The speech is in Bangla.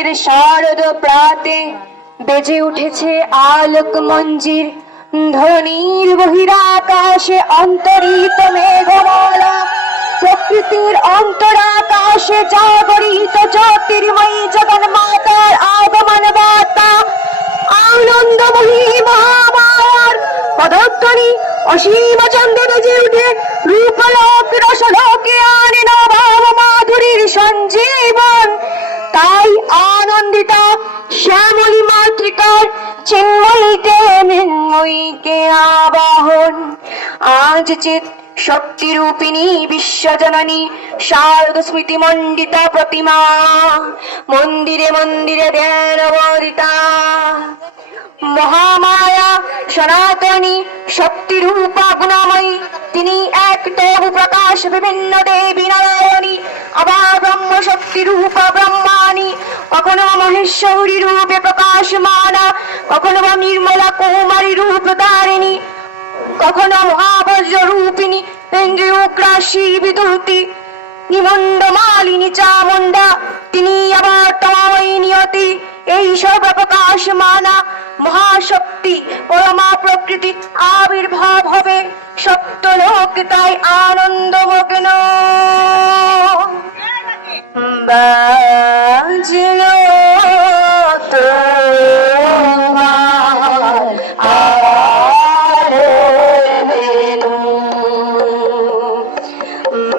শীতের শারদ প্রাতে বেজে উঠেছে আলোক মঞ্জির। ধনির বহিরাকাশে অন্তরিত মেঘমালা, প্রকৃতির অন্তরাকাশে জাগরিত জ্যোতির্ময়ী জগন মাতার আগমন বার্তা। আনন্দময়ী মহামায়ার পদধ্বনি অসীম চন্দ্র বেজে উঠে রূপলোক রসলোকে মাতৃকার চিন্ময়ীতে মৃন্ময়ীকে আবাহন? আজ চিত শক্তিরূপিণী বিশ্বজননী, শারদ স্মৃতি মণ্ডিতা প্রতিমা। মন্দিরে মন্দিরে ধ্যানবরিতা মহামায়া, সনাতনী শক্তি রূপা গুণাময়ী, তিনি এক প্রকাশ বিভিন্ন দেবী নারায়ণী আবার ব্রহ্ম শক্তি রূপা ব্রহ্মাণী কখনো মহেশ্বরী রূপে প্রকাশমানা, কখনো বা নির্মলা কুমারী রূপ দারিণী কখনো মহাবজ্র রূপিণী ইন্দ্রিয়গ্রাসী বিদুতি, নিমন্দ মালিনী চামুন্ডা তিনি আবার তমাময়ী নিয়তি। এই সর্বপ্রকাশ মানা মহাশক্তি, পরমা প্রকৃতি আবির্ভাব হবে। সপ্তলোক তাই আনন্দমগ্ন